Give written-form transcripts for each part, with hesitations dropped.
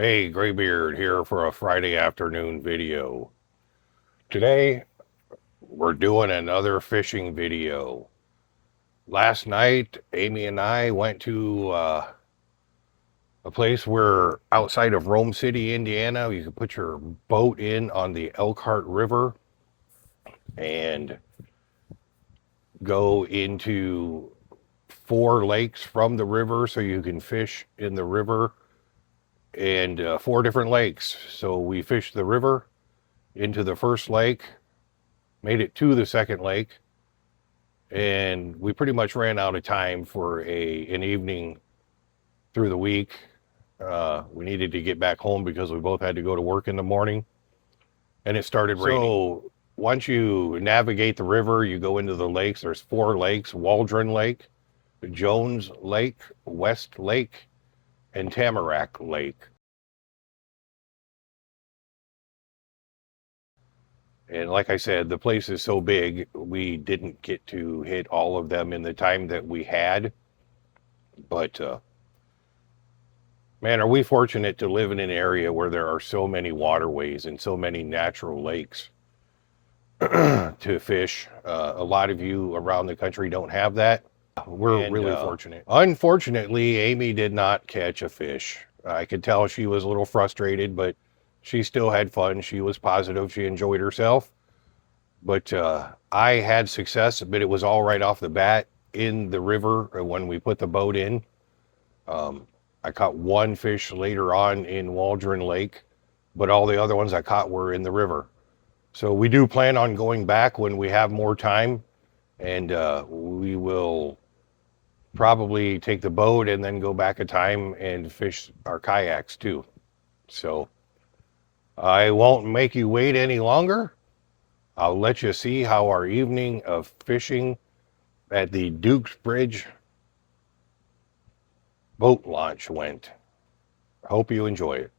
Hey, Graybeard here for a Friday afternoon video. Today, we're doing another fishing video. Last night, Amy and I went to a place where outside of Rome City, Indiana, you can put your boat in on the Elkhart River and go into 4 lakes from the river so you can fish in the river and 4 different lakes. So we fished the river into the first lake, made it to the second lake, and we pretty much ran out of time for an evening through the week. We needed to get back home because we both had to go to work in the morning, and it started raining. So once you navigate the river, you go into the lakes. There's 4 lakes: Waldron Lake, Jones Lake, West Lake, and Tamarack Lake. And like I said, the place is so big, we didn't get to hit all of them in the time that we had. But man, are we fortunate to live in an area where there are so many waterways and so many natural lakes to fish. A lot of you around the country don't have that. We're really fortunate. Unfortunately, Amy did not catch a fish. I could tell she was a little frustrated, but she still had fun. She was positive. She enjoyed herself. But I had success, but it was all right off the bat in the river when we put the boat in. I caught 1 fish later on in Waldron Lake, but all the other ones I caught were in the river. So we do plan on going back when we have more time, and we will probably take the boat and then go back a time and fish our kayaks too. So I won't make you wait any longer. I'll let you see how our evening of fishing at the Dukes Bridge boat launch went. Hope you enjoy it.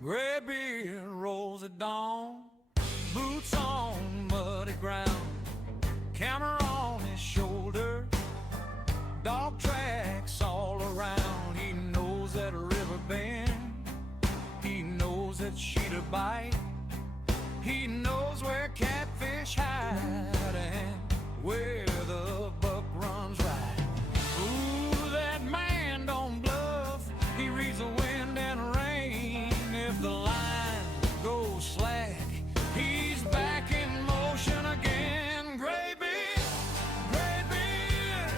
Graybeard rolls at dawn, boots on muddy ground, camera on his shoulder, dog tracks all around. He knows that river bend, he knows that sheeter bite, he knows where catfish hide and where the buck runs right. Ooh, that man don't bluff, he reads the wind and rain. If the line goes slack, he's back in motion again. Graybeard, Graybeard,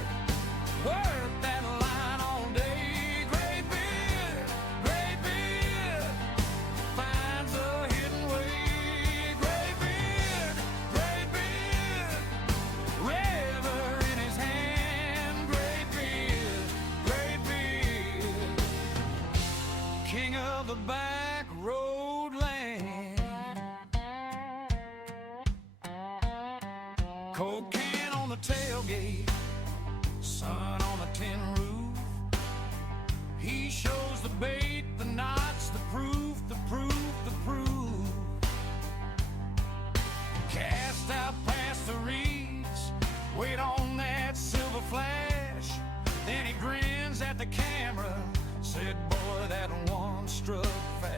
work that line all day. Graybeard, Graybeard, finds a hidden way. Graybeard, Graybeard, river in his hand. Graybeard, Graybeard, king of the back road land. Coke can on the tailgate, sun on the tin roof. He shows the bait, the knots, the proof, the proof, the proof. Cast out past the reeds, wait on that silver flash. Then he grins at the camera, said, boy, that one struck fast.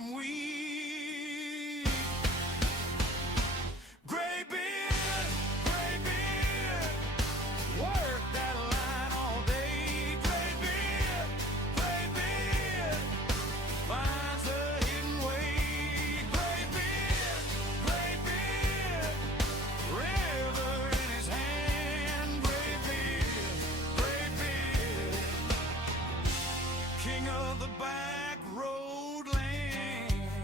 from weed. Graybeard, Graybeard, work that line all day. Graybeard, Graybeard, finds a hidden way. Graybeard, Graybeard, river in his hand. Graybeard, Graybeard, king of the back road land.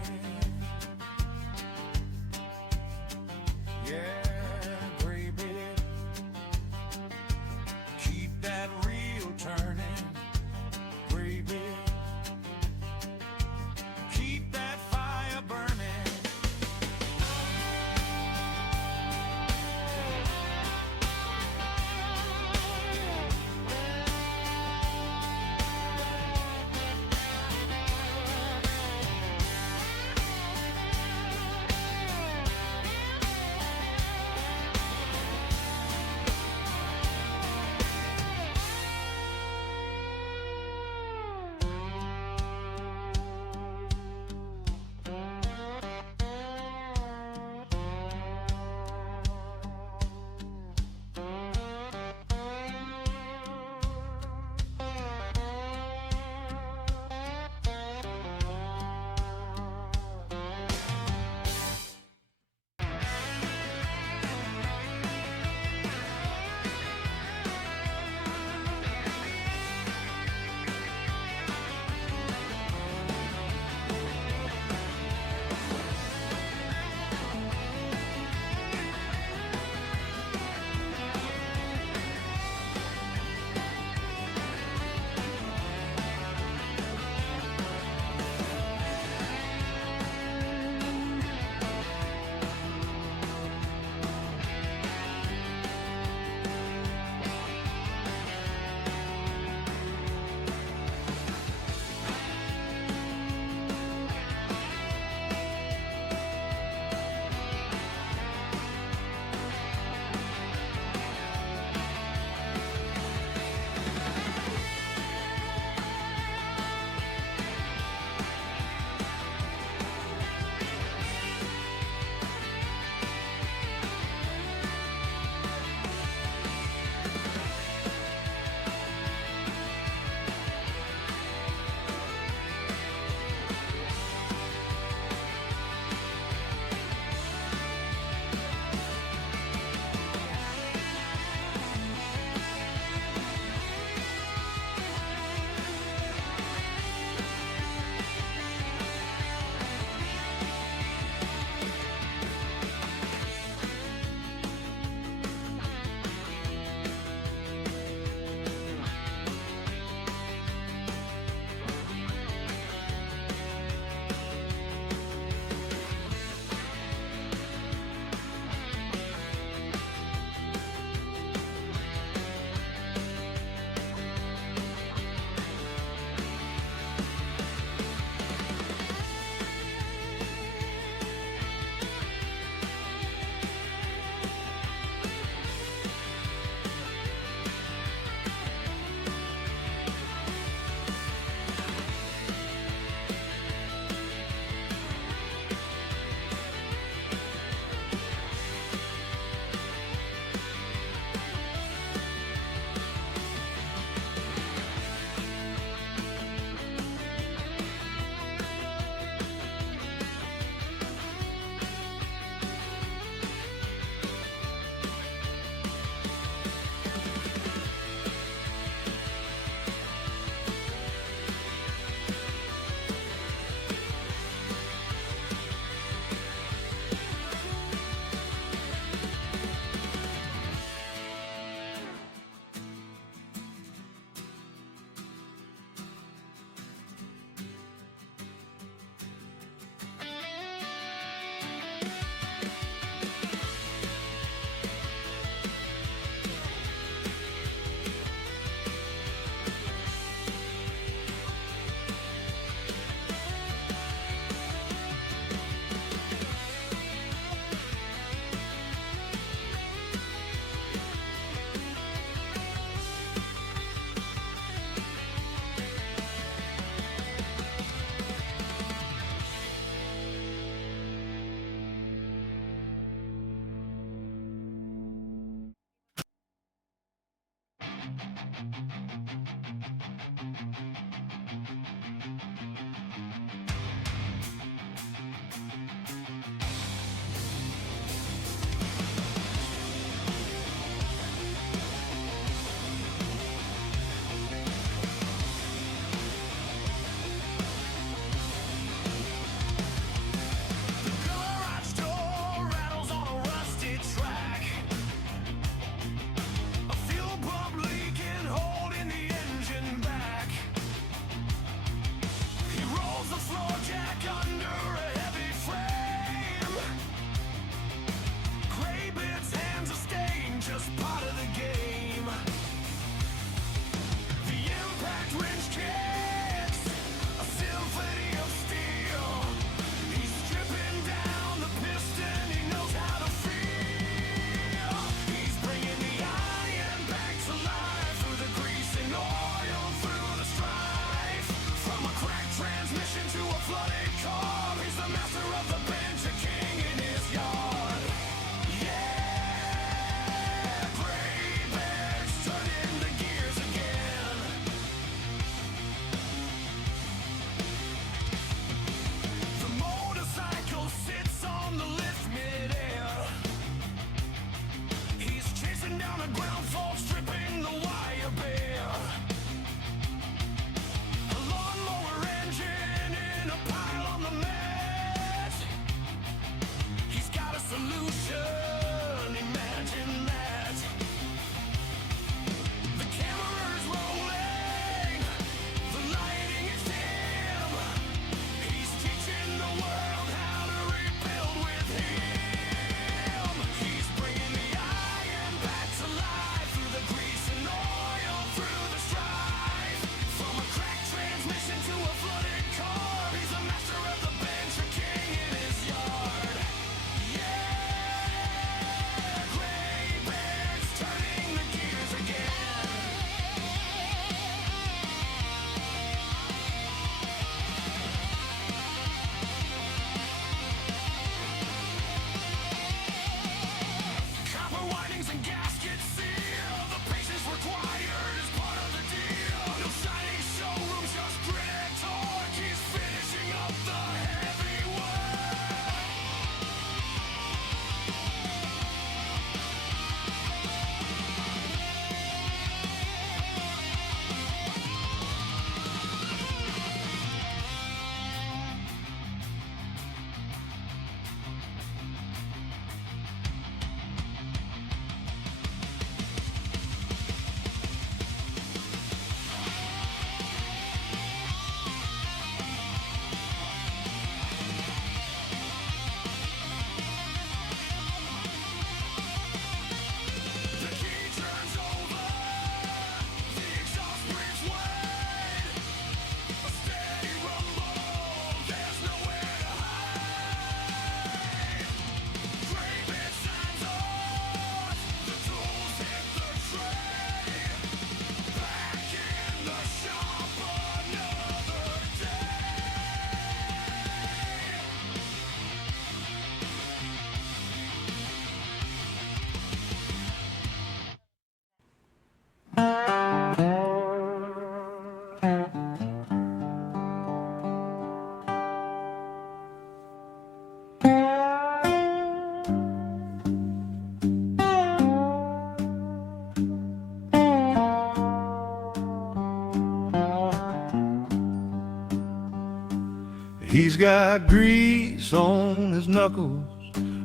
He's got grease on his knuckles,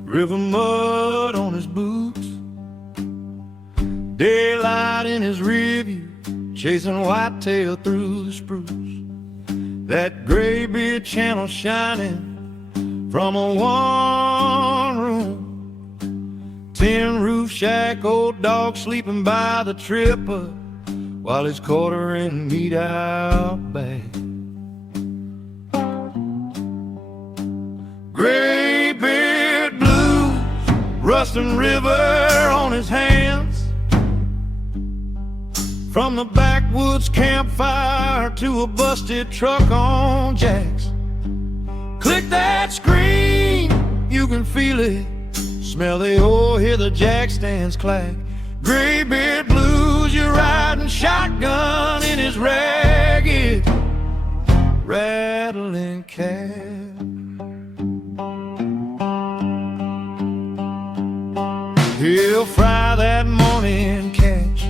river mud on his boots, daylight in his rearview, chasing whitetail through the spruce. That graybeard channel shining from a one-room tin roof shack, old dog sleeping by the tripper while he's quartering meat out back. Graybeard blues, rusting river on his hands, from the backwoods campfire to a busted truck on jacks. Click that screen, you can feel it, smell the oil, hear the jack stands clack. Graybeard blues, you're riding shotgun in his ragged, rattling cab. He'll fry that morning catch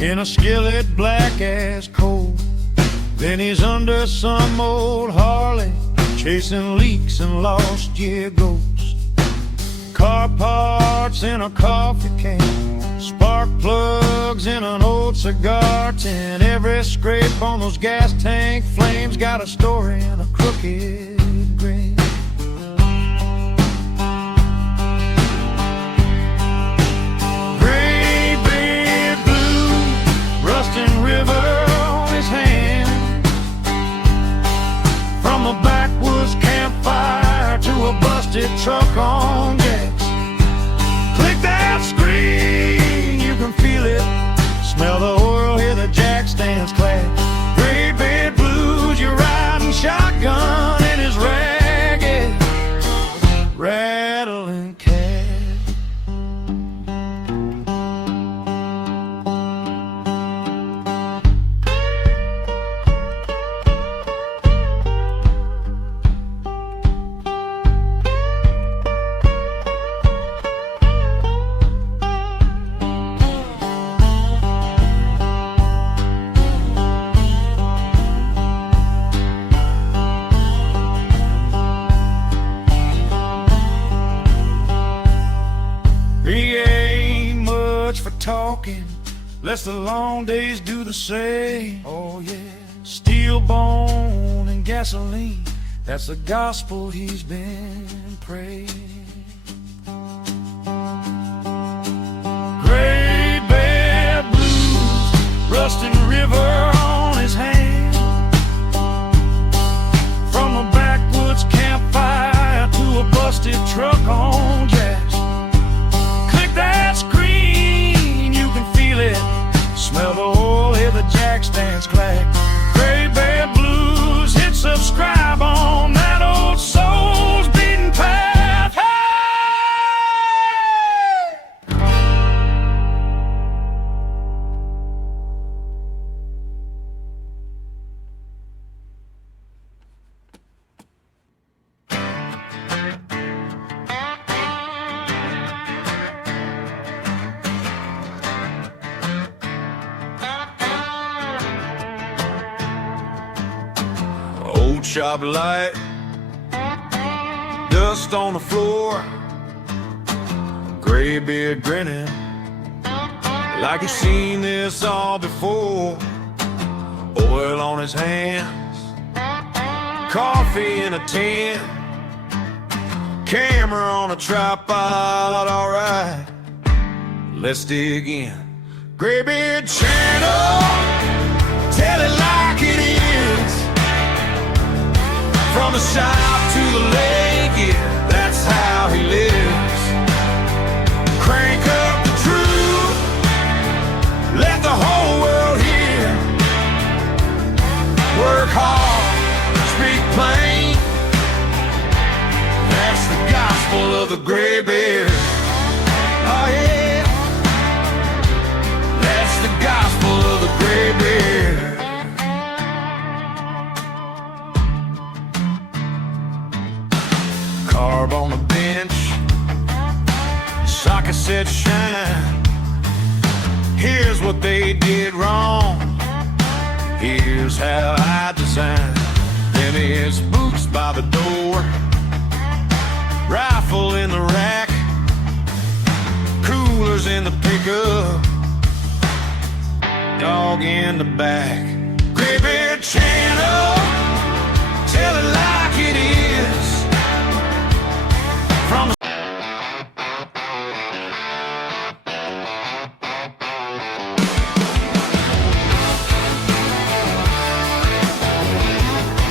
in a skillet black as coal. Then he's under some old Harley, chasing leaks and lost year ghosts. Car parts in a coffee can, spark plugs in an old cigar tin. Every scrape on those gas tank flames got a story and a crooked grin. Graybeard blue, rusting river on his hand, from a backwoods campfire to a busted truck on jacks. Click that screen, you can feel it, smell the oil, hear the jack stands clack. Graybeard blues, you're riding shotgun in his ragged, rattling cab. He ain't much for talking, lets the long days do the same. Oh yeah, steel bone and gasoline, that's the gospel he's been praying. Graybeard blues, rusting river on his hand, from a backwoods campfire to a busted truck on jacks. That screen, you can feel it, smell the oil, hear the jack stands clack. Graybeard blues, hit subscribe on that old soul's beaten path. Hey! Old shop light, dust on the floor, Graybeard grinning like he's seen this all before. Oil on his hands, coffee in a tin, camera on a tripod. Alright, let's dig in. Graybeard channel, tell it like it is. From the south to the lake, yeah, that's how he lives. Crank up the truth, let the whole world hear. Work hard, speak plain, that's the gospel of the Graybeard. Oh yeah, that's the gospel of the Graybeard. Carb on the bench, socket set shine. Here's what they did wrong, here's how I designed. Then and his boots by the door. Rifle in the rack, coolers in the pickup, dog in the back.